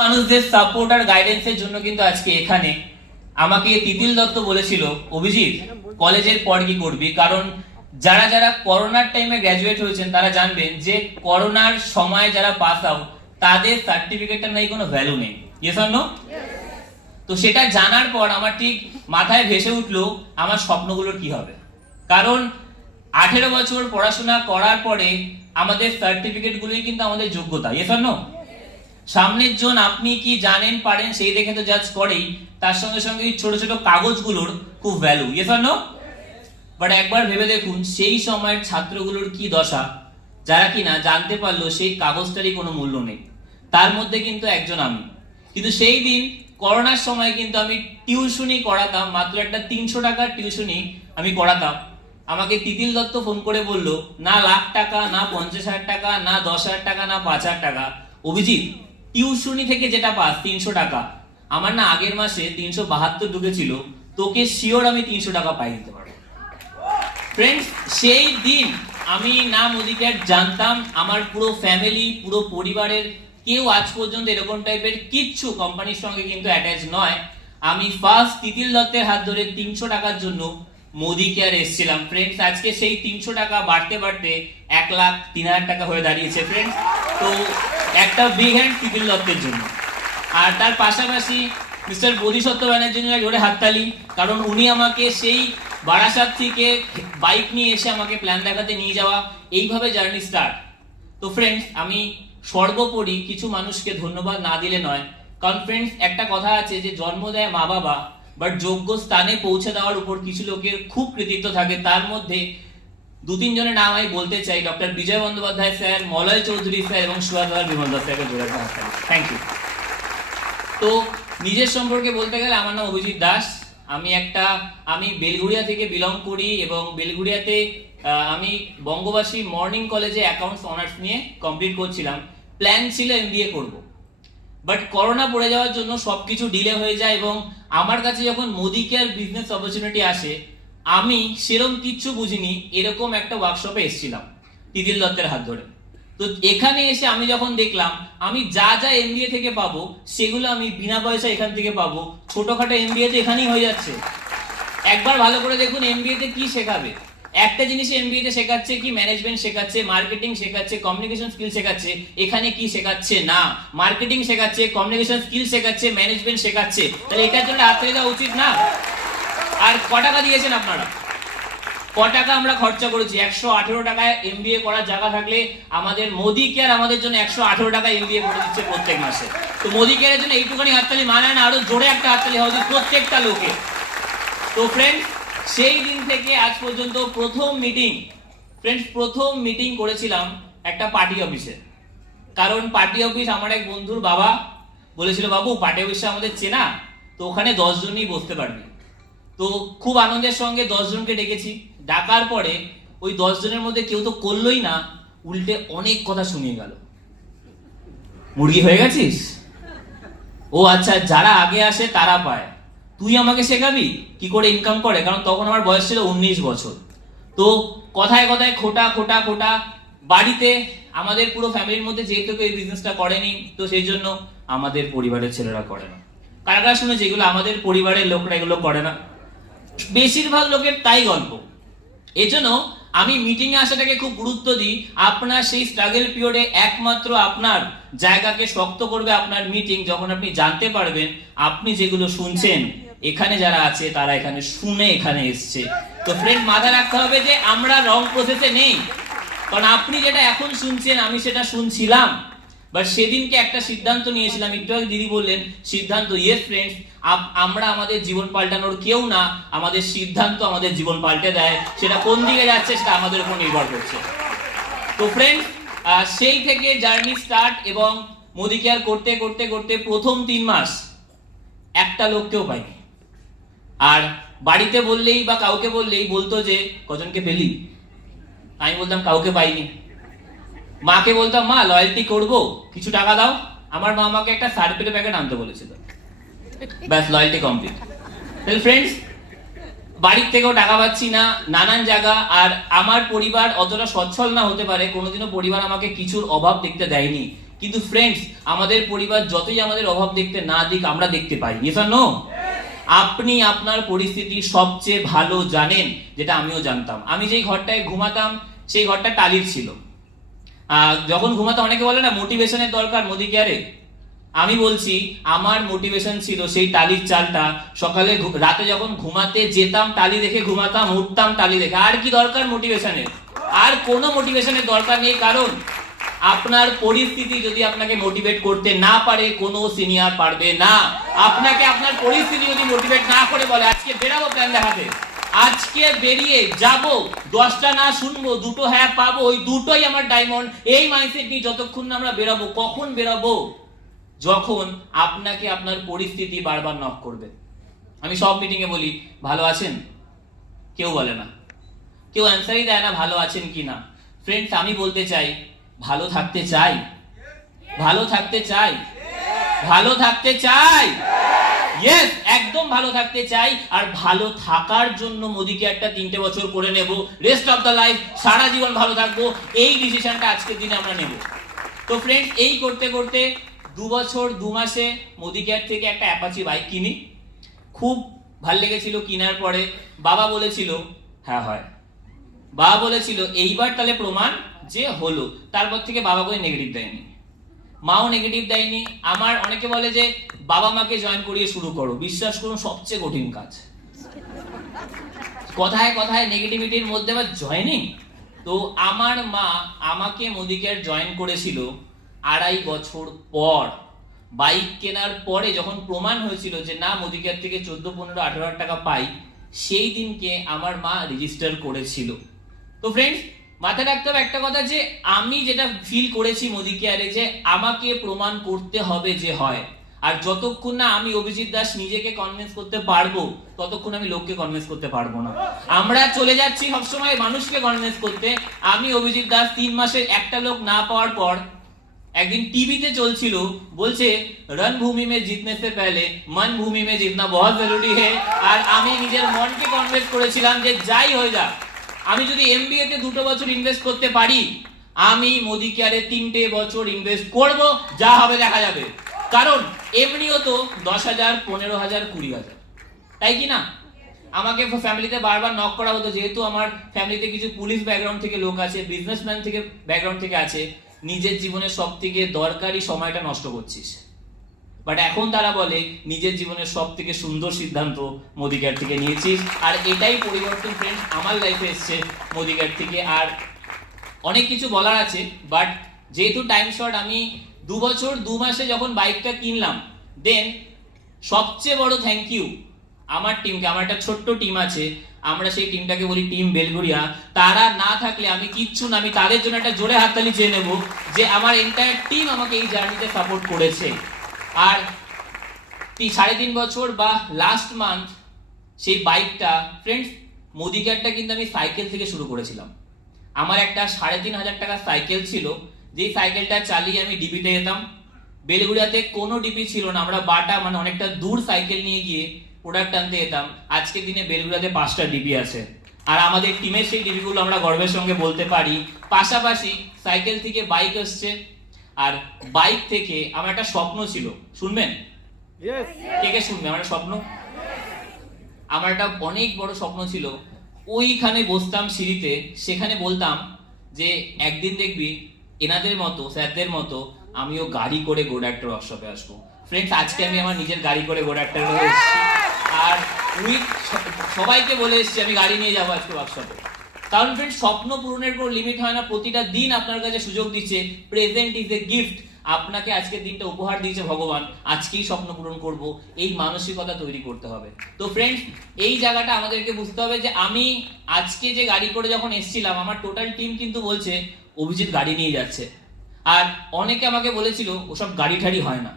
মানুষদের সাপোর্ট আর গাইডেন্সের জন্য কিন্তু আজকে এখানে আমাকে তিতিল দত্ত বলেছিল, অভিজিৎ কলেজের পর কি করবি? কারণ যারা যারা করোনার টাইমে গ্র্যাজুয়েট হয়েছেন তারা জানবেন যে করোনার সময় যারা পাস আউট তাদের সার্টিফিকেটের নাই কোনো ভ্যালু নেই। Yes or no? তো সেটা জানার পর আমার ঠিক মাথায় ভেসে উঠলো আমার স্বপ্নগুলোর কি হবে। কারণ 18 বছর পড়াশোনা করার পরে আমাদের সার্টিফিকেট গুলোই কিন্তু আমাদের যোগ্যতা। Yes or no? সামনের জন আপনি কি জানেন পারেন সেই দেখে তো জাজ করেই, তার সঙ্গে সঙ্গে ছোট ছোট কাগজগুলোর খুব value. Yes or no? But একবার ভেবে দেখুন সেই সময়ের ছাত্রগুলোর কি দশা, যারা কিনা জানতে পারলো সেই কাগজটারই কোনো মূল্য নেই। তার মধ্যে কিন্তু একজন আমি। কিন্তু সেই দিন করোনার সময় কিন্তু আমি টিউশনি করাতাম, মাত্র একটা 300 টাকার টিউশনি আমি করাতাম। আমাকে তিতিল দত্ত ফোন করে বলল, না লাখ টাকা, না 50,000 টাকা, না 10,000 টাকা, না 5,000 টাকা, অভিজিৎ টিউশনি থেকে যেটা পাস 300 টাকা, আমার না আগের মাসে 372 ঢুকেছিল, তোকে শিওর আমি 300 টাকা পাই দিতে পারবো। ফ্রেন্ডস, সেই দিন আমি না মোদিক্যাট জানতাম, আমার পুরো ফ্যামিলি পুরো পরিবারের কেউ আজ পর্যন্ত এরকম টাইপের কিচ্ছু কোম্পানির সঙ্গে কিন্তু অ্যাটাচ নয়। আমি ফার্স্ট তিতিল দত্তের হাত ধরে 300 টাকার জন্য মোদি কেয়ার এসেছিলাম। ফ্রেন্ডস, আজকে সেই 300 টাকা বাড়তে বাড়তে 1,03,000 টাকা হয়ে দাঁড়িয়েছে। ফ্রেন্ডস, তো একটা বিগ হ্যান্ড তিতিল দত্তের জন্য। আর তার পাশাপাশি মিস্টার বোধিসত্ত্ব ব্যানার্জির জন্য জোরে হাততালি, কারণ উনি আমাকে সেই বারাসাত থেকে বাইক নিয়ে এসে আমাকে প্ল্যান দেখাতে নিয়ে যাওয়া, এইভাবে জার্নি স্টার্ট। তো ফ্রেন্ডস, আমি সর্বোপরি কিছু মানুষকে ধন্যবাদ না দিলে নয়। কারণ ফ্রেন্ডস, একটা কথা আছে যে জন্ম দেয় মা বাবা, বাট যোগ্য স্থানে পৌঁছে দেওয়ার উপর কিছু লোকের খুব কৃতিত্ব থাকে। তার মধ্যে 2-3 জনের নাম আমি বলতে চাই, doctor Bijoy Bandyopadhyay sir, Malay Chowdhury sir এবং সুয়াদার বিমল দাস স্যারকে জোরে হাততালি। Thank you. তো নিজের সম্পর্কে বলতে গেলে আমার নাম অভিজিৎ দাস। আমি বেলঘুরিয়া থেকে বিলং করি এবং বেলঘুরিয়াতে আমি বঙ্গবাসী মর্নিং কলেজে অ্যাকাউন্টস অনার্স নিয়ে কমপ্লিট করছিলাম। প্ল্যান ছিল এমবিএ করব, বাট করোনা পড়ে যাওয়ার জন্য সবকিছু ডিলে হয়ে যায় এবং আমার কাছে যখন মোদি কেয়ার বিজনেস অপরচুনিটি আসে, আমি সেরকম কিচ্ছু বুঝিনি, এরকম একটা ওয়ার্কশপে এসেছিলাম তিতিল দত্তের হাত ধরে। তো এখানে এসে আমি যখন দেখলাম আমি যা যা এমবিএ থেকে পাবো সেগুলো আমি বিনা পয়সা এখান থেকে পাবো। ছোটখাটো এমবিএ তো এখানেই হয়ে যাচ্ছে। একবার ভালো করে দেখুন এমবিএ তে কি শেখাবে। একটা জিনিস এমবিএ তে শেখাচ্ছে কি, ম্যানেজমেন্ট শেখাচ্ছে, মার্কেটিং শেখাচ্ছে, কমিউনিকেশন স্কিল শেখাচ্ছে। এখানে কি শেখাচ্ছে? না, মার্কেটিং শেখাচ্ছে, কমিউনিকেশন স্কিল শেখাচ্ছে, ম্যানেজমেন্ট শেখাচ্ছে। তাহলে এটার জন্য হাত দেওয়া উচিত না? আর ক টাকা দিয়েছেন আপনারা? ক টাকা আমরা খরচা করেছি? 118 টাকায় এমবিএ করার জায়গা থাকলে আমাদের মোদি কেয়ার আমাদের জন্য 118 টাকা এমবিএ করে দিচ্ছে প্রত্যেক মাসে। তো মোদি কেয়ারের জন্য এইটুখানি হাততালি মানায় না, আরো জোরে একটা হাততালি হওয়া উচিত প্রত্যেকটা লোকে। তো ফ্রেন্ড, সেই দিন থেকে আজ পর্যন্ত প্রথম মিটিং করেছিলাম একটা পার্টি অফিসে। কারণ পার্টি অফিস আমার এক বন্ধুর বাবা বলেছিল, বাবু পার্টি অফিসে আমাদের চেনা, তো ওখানে 10 জনই বসতে পারবি। তো খুব আনন্দের সঙ্গে 10 জনকে ডেকেছি। ডাকার পরে ওই 10 জনের মধ্যে কেউ তো করলোই না, উল্টে অনেক কথা শুনিয়ে গেল। মুরগি হয়ে গেছিস? ও আচ্ছা, যারা আগে আসে তারা পায়, তুই আমাকে শেখাবি কি করে ইনকাম করে? কারণ তখন আমার বয়স ছিল 19 বছর। তো কথায় কথায় খোটা খোটা খোটা। বাড়িতে আমাদের পুরো ফ্যামিলির মধ্যে যেহেতু এই বিজনেসটা করেনি, তো সেই জন্য আমাদের পরিবারের ছেলেরা করে না। কারা কারা শুনে যেগুলো আমাদের পরিবারের লোকরা এগুলো করে না, বেশিরভাগ লোকের তাই গল্প। এজন্য আমি মিটিং এ আসাটাকে খুব গুরুত্ব দিই। আপনার সেই স্ট্রাগল পিরিয়ডে একমাত্র আপনার জায়গাকে শক্ত করবে আপনার মিটিং, যখন আপনি জানতে পারবেন আপনি যেগুলো শুনছেন এখানে যারা আছে তারা এখানে শুনে এখানে এসছে। তো ফ্রেন্ড, মাথায় রাখতে হবে যে আমরা রং প্রসেসে নেই। কারণ আপনি যেটা এখন শুনছেন আমি সেটা শুনছিলাম, বাট সেদিনকে একটা সিদ্ধান্ত নিয়েছিলাম। একটু আগে দিদি বললেন সিদ্ধান্ত। ইয়েস ফ্রেন্ডস, আমরা আমাদের জীবন পাল্টানোর কেউ না, আমাদের সিদ্ধান্ত আমাদের জীবন পাল্টে দেয়। সেটা কোন দিকে যাচ্ছে সেটা আমাদের উপর নির্ভর করছে। তো ফ্রেন্ডস, সেই থেকে জার্নি স্টার্ট এবং মোদি কেয়ার করতে করতে করতে প্রথম 3 মাস একটা লোককেও পাইনি। আর বাড়িতে বললেই বা কাউকে বললেই বলতো যে কজনকে পেলি? আমি বলতাম কাউকে পাইনি। মাকে বলতাম, মা লয়্যালটি করবো, কিছু টাকা দাও। আমার মা আমাকে একটা সার্ফের প্যাকেট আনতে বলেছিল, ব্যাস লয়্যালটি কমপ্লিট। তাহলে ফ্রেন্ডস, বাড়ির থেকেও টাকা পাচ্ছি না, নানান জায়গা। আর আমার পরিবার অতটা সচ্ছল না হতে পারে, কোনোদিনও পরিবার আমাকে কিছুর অভাব দেখতে দেয়নি, কিন্তু ফ্রেন্ডস, আমাদের পরিবার যতই আমাদের অভাব দেখতে না দিক, আমরা দেখতে পাই। Yes or no? আপনি আপনার পরিস্থিতি সবচেয়ে ভালো জানেন, যেটা আমিও জানতাম। আমি যেই ঘরটায় ঘুমাতাম সেই ঘরটা টালির ছিল। যখন ঘুমাতাম, অনেকে বলে না মোটিভেশনের দরকার মোদি কেয়ারে, আমি বলছি আমার মোটিভেশন ছিল সেই টালির চালটা। সকালে রাতে যখন ঘুমাতে যেতাম টালি দেখে ঘুমাতাম, উঠতাম টালি দেখে। আর কি দরকার মোটিভেশনের? আর কোনো মোটিভেশনের দরকার নেই। কারণ আপনার পরিস্থিতি যদি আপনাকে মোটিভেট করতে না পারে, কোনো সিনিয়র পারবে না। আপনাকে আপনার পরিস্থিতি যদি মোটিভেট না করে বলে আজকে বেরাবো প্ল্যান দেখাতে, আজকে বেরিয়ে যাব, 10টা না শুনবো, 2টো হ্যাঁ পাবো, ওই দুটোই আমার ডায়মন্ড, এই মাইন্ডসেট নিয়ে যতক্ষণ না আমরা বেরাবো। কখন বেরাবো? যখন আপনাকে আপনার পরিস্থিতি বারবার নক করবে। আমি সব মিটিং এ বলি ভালো আছেন, কেউ বলে না, কেউ অ্যান্সারই দেয় না ভালো আছেন কি না। ফ্রেন্ডস, আমি বলতে চাই ভালো থাকতে চাই, ভালো থাকতে চাই, ভালো থাকতে চাই। ইয়েস, একদম ভালো থাকতে চাই। আর ভালো থাকার জন্য মোদিকে একটা 3টে বছর করে নেব, রেস্ট অফ দ্য লাইফ, সারা জীবন ভালো থাকবো, এই ডিসিশনটা আজকের দিনে আমরা নেব। তো ফ্রেন্ডস, এই করতে করতে 2 বছর 2 মাসে মোদি কেয়ার থেকে একটা অ্যাপাচি বাইক কিনি। খুব ভাল লেগেছিল কেনার পরে। বাবা বলেছিল হ্যাঁ হয়, বাবা বলেছিল এইবার তাহলে প্রমাণ যে হলো। তারপর থেকে বাবা কোনো নেগেটিভ দেয়নি, মাও নেগেটিভ দেয়নি। আমার অনেকে বলে যে বাবা মাকে জয়েন করিয়ে শুরু করো, বিশ্বাস করুন সবচেয়ে কঠিন কাজ। কথায় কথায় নেগেটিভিটির মধ্যে আবার জয়েনিং। তো আমার মা আমাকে মোদি কেয়ার জয়েন করেছিল 2.5 বছর পর। বাইক কেনার পরে যখন প্রমাণ হয়েছিল যে না মোদি কেয়ার থেকে 14, 15, 18 টাকা পাই, সেই দিনকে আমার মা রেজিস্টার করেছিল। তো ফ্রেন্ডস, মাথায় রাখতে হবে একটা কথা, যে আমি যেটা ফিল করেছি মোদি কেয়ারে, যে আমাকে প্রমাণ করতে হবে যে হয়। আর যতক্ষণ না আমি অভিজিৎ দাস নিজেকে কনভিন্স করতে পারবো, ততক্ষণ আমি লোককে কনভিন্স করতে পারবো না। আমরা চলে যাচ্ছি সবসময় মানুষকে কনভিন্স করতে। আমি অভিজিৎ দাস 3 মাসে একটা লোক না পাওয়ার পর একদিন টিভিতে চলছিল, বলছে রণভূমি মে জিতনে সে পেহলে মন ভূমি মে জিতনা বহুত জরুরি হে। আর আমি নিজের মনকে কনভিন্স করেছিলাম যে যাই হয়ে যাক, আমি যদি এমবিএ তে 2টো বছর ইনভেস্ট করতে পারি, আমি মোদি কেয়ারে 3টে বছর ইনভেস্ট করব, যা হবে দেখা যাবে। কারণ এমনিও তো 10,000, 15,000, 20,000, তাই কি না? আমাকে ফ্যামিলিতে বারবার নক করা হতো, যেহেতু আমার ফ্যামিলিতে কিছু পুলিশ ব্যাকগ্রাউন্ড থেকে লোক আছে, বিজনেসম্যান থেকে ব্যাকগ্রাউন্ড থেকে আছে, নিজের জীবনের সব থেকে দরকারি সময়টা নষ্ট করছিস। বাট এখন তারা বলে নিজের জীবনের সব থেকে সুন্দর সিদ্ধান্ত মোদি কেয়ার থেকে নিয়েছিস। আর এটাই পরিবর্তন ফ্রেন্ডস আমার লাইফে এসছে মোদি কেয়ার থেকে। আর অনেক কিছু বলার আছে, বাট যেহেতু টাইম শর্ট, আমি 2 বছর 2 মাসে যখন বাইকটা কিনলাম, দেন সবচেয়ে বড় থ্যাংক ইউ আমার টিমকে। আমার একটা ছোট্ট টিম আছে, আমরা সেই টিমটাকে বলি টিম বেলঘরিয়া। তারা না থাকলে আমি কিচ্ছু না। আমি তাদের জন্য একটা জোরে হাততালি চেয়ে নেব, যে আমার এন্টায়ার টিম আমাকে এই জার্নিতে সাপোর্ট করেছে। আর 3.5 বছর বা লাস্ট মান্থ সেই বাইকটা, ফ্রেন্ডস মোদি কেয়ারটা কিন্তু আমি সাইকেল থেকে শুরু করেছিলাম। আমার একটা 3,500 টাকার সাইকেল ছিল, যেই সাইকেলটা চালিয়ে আমি ডিপিতে যেতাম। বেলঘরিয়াতে কোনো ডিপি ছিল না, আমরা বাটা মানে অনেকটা দূর সাইকেল নিয়ে গিয়ে প্রোডাক্ট আনতে যেতাম। আজকের দিনে বেলঘরিয়াতে 5টা ডিপি আছে, আর আমাদের টিমের সেই ডিপিগুলো আমরা গর্বের সঙ্গে বলতে পারি। পাশাপাশি সাইকেল থেকে বাইক আসছে, আর বাইক থেকে আমার একটা স্বপ্ন ছিল, শুনবেন? কে কে শুনবে? আমার স্বপ্ন, আমার একটা অনেক বড় স্বপ্ন ছিল। ওইখানে বসতাম সিঁড়িতে, সেখানে বলতাম যে একদিন দেখবি এনাদের মতো, স্যারদের মতো আমিও গাড়ি করে গোডাক্টর ওয়ার্কশপে আসবো। ফ্রেন্ডস, আজকে আমি আমার নিজের গাড়ি করে গোডাক্টর হয়ে এসেছি, আর সবাইকে বলে এসেছি আমি গাড়ি নিয়ে যাবো আজকে ওয়ার্কশপে। কারণ ফ্রেন্ডস, স্বপ্ন পূরণের কোনো লিমিট হয় না। প্রতিটা দিন আপনার কাছে সুযোগ দিচ্ছে। Present is a gift. আপনাকে আজকের দিনটা উপহার দিয়েছে ভগবান, আজকেই স্বপ্ন পূরণ করব, এই মানসিকতা তৈরি করতে হবে। তো ফ্রেন্ডস, এই জায়গাটা আমাদেরকে বুঝতে হবে যে আমি আজকে যে গাড়ি করে যখন এসেছিলাম, আমার টোটাল টিম কিন্তু বলছে অভিজিৎ গাড়ি নিয়ে যাচ্ছে। আর অনেকে আমাকে বলেছিল ওসব গাড়ি ঠাড়ি হয় না।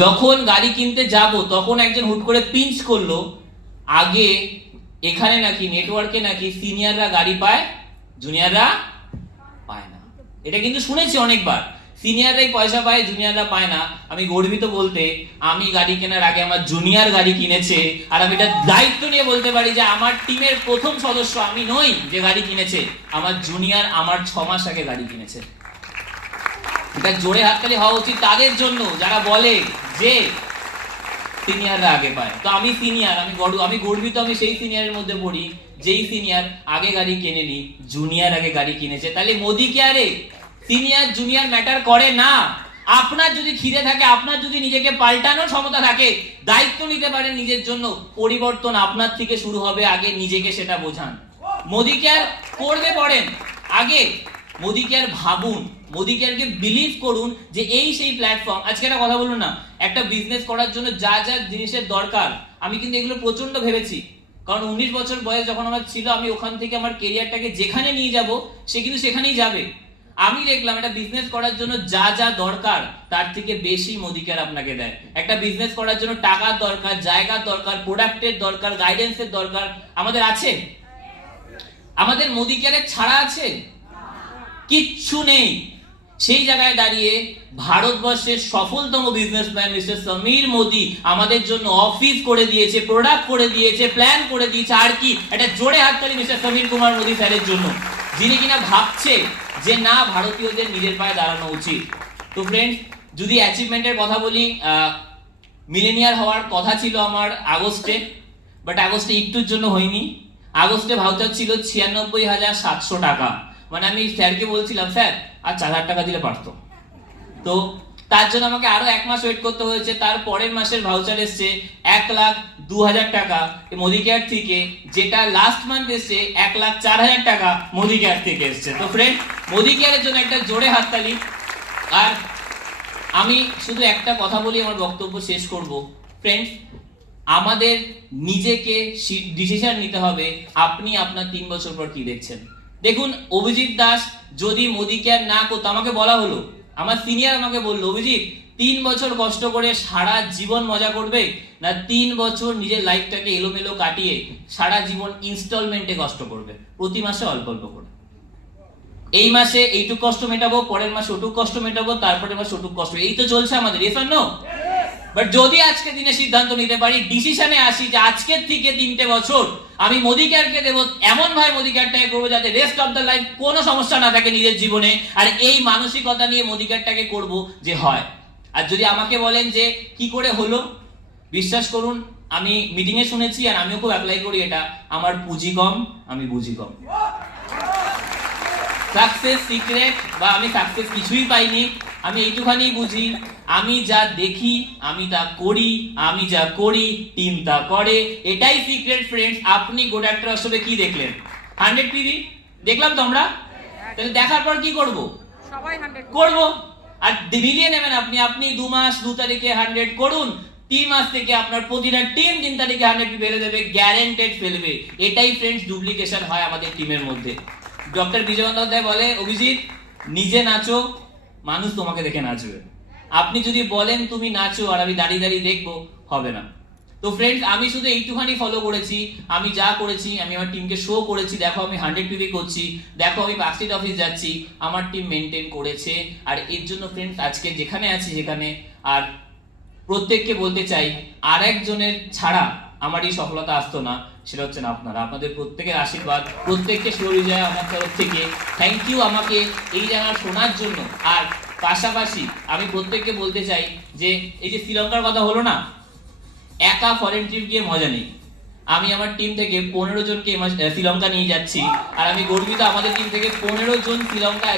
যখন গাড়ি কিনতে যাব, তখন একজন হুট করে পিঞ্চ করলো, আগে এখানে নাকি নেটওয়ার্কে নাকি সিনিয়ররা গাড়ি পায়, জুনিয়ররা পায় না। এটা কিন্তু শুনেছি অনেকবার, সিনিয়ররাই পয়সা পায়, জুনিয়ররা পায় না। আমি গর্বিত বলতে, আমি গাড়ি কেনার আগে আমার জুনিয়র গাড়ি কিনেছে। আর আমি এটা দায়িত্ব নিয়ে বলতে পারি যে আমার টিমের প্রথম সদস্য আমি নই যে গাড়ি কিনেছে, আমার জুনিয়র আমার 6 মাস আগে গাড়ি কিনেছে। এটা জোরে হাততালি হওয়া উচিত তাদের জন্য যারা বলে যে সিনিয়ররা আগে পায়। তো আমি সিনিয়র, আমি গর্বিত, আমি সেই সিনিয়রের মধ্যে পড়ি যেই সিনিয়র আগে গাড়ি কেনেনি, জুনিয়র আগে গাড়ি কিনেছে। তাহলে মোদি কে আরে সিনিয়র জুনিয়র ম্যাটার করে না। আপনার যদি খিদে থাকে, আপনার যদি নিজেকে পাল্টানোর ক্ষমতা থাকে, দায়িত্ব নিতে পারেন নিজের জন্য, পরিবর্তন আপনার থেকে শুরু হবে। আগে নিজেকে সেটা বোঝান। মোদি কেয়ার করবে পড়েন, আগে মোদি কেয়ার ভাবুন, মোদি কেয়ারকে বিলিভ করুন যে এই সেই প্ল্যাটফর্ম। আজকে একটা কথা বলুন না, একটা বিজনেস করার জন্য যা যা জিনিসের দরকার, আমি কিন্তু এগুলো প্রচন্ড ভেবেছি। কারণ 19 বছর বয়স যখন আমার ছিল, আমি ওখান থেকে আমার কেরিয়ারটাকে যেখানে নিয়ে যাব সে কিন্তু সেখানেই যাবে। আমি দেখলাম একটা বিজনেস করার জন্য যা যা দরকার তার থেকে বেশি মোদি কেয়ার আপনাকে দেয়। একটা বিজনেস করার জন্য টাকার দরকার, জায়গার দরকার, প্রোডাক্টের দরকার, গাইডেন্সের দরকার, আমাদের আছে? আমাদের মোদি কেয়ারের ছাড়া আছে? কিচ্ছু নেই। সেই জায়গায় দাঁড়িয়ে ভারতবর্ষের সফলতম বিজনেসম্যান মিস্টার সমীর মোদি আমাদের জন্য অফিস করে দিয়েছে, প্রোডাক্ট করে দিয়েছে, প্ল্যান করে দিয়েছে। আর কি, একটা জোরে হাততালি মিস্টার সমীর কুমার মোদি স্যারের জন্য, যিনি কিনা ভাবছে যে না, ভারতীয়দের নিজের পায়ে দাঁড়ানো উচিত। তো ফ্রেন্ডস, যদি অ্যাচিভমেন্টের কথা বলি, মিলেনিয়ার হওয়ার কথা ছিল আমার আগস্টে, বাট আগস্টে একটুর জন্য হয়নি। আগস্টে ভাউচার ছিল 96,700 টাকা। মানে আমি স্যারকে বলছিলাম, স্যার আর 4,000 টাকা দিলে পারতো। তো তার জন্য আমাকে আরো 1 মাস ওয়েট করতে হয়েছে। তার পরের মাসের ভাউচার এসছে 1,02,000 টাকা মোদি কেয়ার থেকে, যেটা লাস্ট মান্থ এসছে 1,04,000 টাকা মোদি কেয়ার থেকে এসছে। তো ফ্রেন্ড, মোদি কেয়ারের জন্য একটা জোরে হাততালি। আর আমি শুধু একটা কথা বলি আমার বক্তব্য শেষ করব। ফ্রেন্ডস, আমাদের নিজেকে ডিসিশন নিতে হবে, আপনি আপনার 3 বছর পর কি দেখছেন। দেখুন, অভিজিৎ দাস যদি মোদি কেয়ার না করতো, আমাকে বলা হলো, আমার সিনিয়র আমাকে বললো, অভিজিৎ 3 বছর কষ্ট করে সারা জীবন মজা করবে না 3 বছর নিজের লাইফটাকে এলোমেলো কাটিয়ে সারা জীবন ইনস্টলমেন্টে কষ্ট করবে, প্রতি মাসে অল্প অল্প করে। এই মাসে এইটুক কষ্ট মেটাবো, পরের মাসে ওটুক কষ্ট মেটাবো, তারপরের মাসে ওটুক কষ্ট, এই তো চলছে আমাদের। Yes or no? বাট যদি আজকে দিনে সিদ্ধান্ত নিতে পারি, ডিসিশনে আসি যে আজকের থেকে 3টে বছর আমি মোদি কেয়ারকে দেবো, এমন ভাবে মোদি কেয়ারটাকে করবো যাতে রেস্ট অফ দ্য লাইফ কোনো সমস্যা না থাকে নিজের জীবনে, আর এই মানসিকতা নিয়ে মোদি কেয়ারটাকে করবো যে হয়। আর যদি আমাকে বলেন যে কি করে হলো, বিশ্বাস করুন, আমি মিটিং এ শুনেছি আর আমিও খুব অ্যাপ্লাই করি এটা, আমার পুঁজি কম, আমি বুঝি কম। সাকসেস সিক্রেট বা আমি সাকসেস কিছুই পাইনি, আমি এইটুখানি বুঝি, আমি যা দেখি আমি তা করি, আমি যা করি টিম তা করে, এটাই সিক্রেট। ফ্রেন্ডস, আপনি গোডাক্টর আসলে কি দেখলেন? 100 পিভি দেখলাম তো আমরা। তাহলে দেখার পর কি করব? সবাই 100 করব। আর মিলিয়ে নেবেন আপনি। আপনি 2 মাস 2 তারিখে 100 করুন, 3 মাস থেকে আপনার প্রতিটা টিম 3 তারিখে 100 ফেলে দেবে, গ্যারান্টেড ফেলবে। এটাই ফ্রেন্ডস ডুপ্লিকেশন হয় আমাদের টিমের মধ্যে। ডক্টর বিজয় বন্দ্যোপাধ্যায় বলে, অভিজিৎ নিজে নাচো, মানুষ তোমাকে দেখে নাচবে। আপনি যদি বলেন তুমি নাচো আর আমি দাঁড়িয়ে দাঁড়িয়ে দেখবো, হবে না। তো ফ্রেন্ডস, আমি শুধু এইটুখানি ফলো করেছি। আমি যা করেছি, আমি আমার টিমকে শো করেছি, দেখো আমি 100 পিভি করছি, দেখো আমি পার্কস্ট্রিট অফিস যাচ্ছি, আমার টিম মেনটেন করেছে। আর এর জন্য ফ্রেন্ডস আজকে যেখানে আছি যেখানে, আর প্রত্যেককে বলতে চাই, আর একজনের ছাড়া আমার এই সফলতা আসতো না, সেটা হচ্ছে না আপনারা, আপনাদের প্রত্যেকের আশীর্বাদ। প্রত্যেককে শুভবিজয় আমার তরফ থেকে। থ্যাংক ইউ আমাকে এই জায়গা শোনার জন্য। আর পাশাপাশি আমি প্রত্যেককে বলতে চাই যে এই যে শ্রীলঙ্কার কথা হলো না, একা ফরেন ট্রিপ গিয়ে মজা নেই। আমি আমার টিম থেকে 15 জনকে শ্রীলঙ্কা নিয়ে যাচ্ছি, আর আমি গর্বিত আমাদের টিম থেকে 15 জন শ্রীলঙ্কা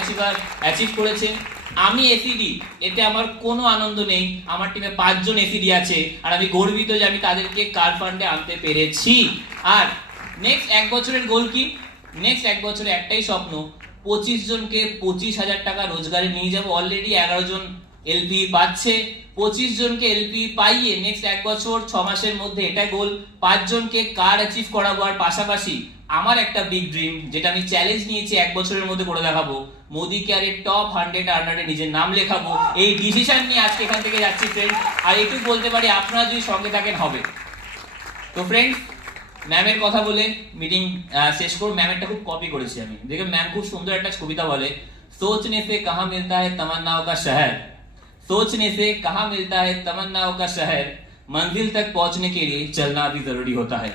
অ্যাচিভ করেছে। আমি এসিডি, এতে আমার কোনো আনন্দ নেই। আমার টিমে 5 জন এসিডি আছে, আর আমি গর্বিত যে আমি তাদেরকে কার ফান্ডে আনতে পেরেছি। আর নেক্সট 1 বছরের গোল কি? নেক্সট 1 বছরে একটাই স্বপ্ন, 25 জনকে 25,000 টাকা রোজগারে নিয়ে যাব। অলরেডি 11 জন এলপি পাচ্ছে, 25 জনকে এলপি পাইয়ে নেক্সট 1 বছর 6 মাসের মধ্যে, এটা গোল। 5 জনকে কার অ্যাচিভ করাবো। আর পাশাপাশি আমার একটা বিগ ড্রিম, যেটা আমি চ্যালেঞ্জ নিয়েছি 1 বছরের মধ্যে করে দেখাবো, মোদি কেয়ারের টপ 100 আর্নারে নিজের নাম লেখাবো। এই ডিসিশন নিয়ে আজকে এখান থেকে যাচ্ছি ফ্রেন্ড। আর এইটুকু বলতে পারি, আপনারা যদি সঙ্গে থাকেন হবে। তো ফ্রেন্ডস, ম্যামের কথা বলে মিটিং শেষ করব। ম্যামেরটা খুব কপি করেছি আমি। দেখুন, ম্যাম খুব সুন্দর একটা কবিতা বলে, सोचने से कहां मिलता है तमन्नाओं का शहर, सोचने से कहां मिलता है तमन्नाओं का शहर, मंजिल तक पहुंचने के लिए चलना भी जरूरी होता है।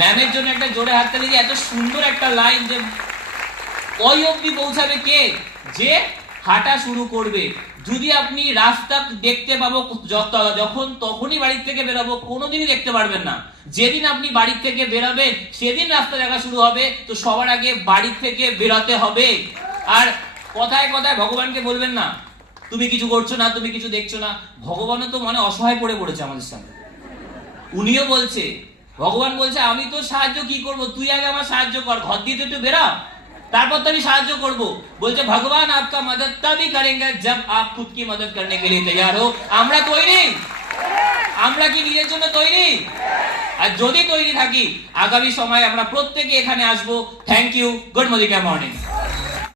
ম্যামের জন্য একটা জোরে হাততালি দিয়ে, এত সুন্দর একটা লাইন, যে ওই অবধি পৌঁছাবে কে? যে হাঁটা শুরু করবে, যদি আপনি রাস্তা দেখতে পাবো যখন তখনই বাড়ির থেকে বেরোবো, কোনোদিনই দেখতে পারবেন না। যেদিন আপনি বাড়ির থেকে বেরোবেন সেদিন রাস্তা দেখা শুরু হবে। তো সবার আগে বাড়ির থেকে বেরোতে হবে। আর কথায় কথায় ভগবানকে বলবেন না তুমি কিছু করছো না, তুমি কিছু দেখছো না। ভগবানও তো মানে অসহায় পড়ে পড়েছে আমাদের সামনে। উনিও বলছে, ভগবান বলছে আমি তো সাহায্য কি করব, তুই আগে আমার সাহায্য কর, ঘর দিয়ে তো একটু বেরা, তারপর তো আমি সাহায্য করব। বলছে ভগবান আপকা মদদ তभी करेंगे जब आप खुद की मदद करने के लिए तैयार हो। আমরা তৈরি? আমরা কি নিজের জন্য তৈরি? আর যদি তৈরি থাকি আগামী সময় আমরা প্রত্যেকে এখানে আসবো। Thank you. Good morning.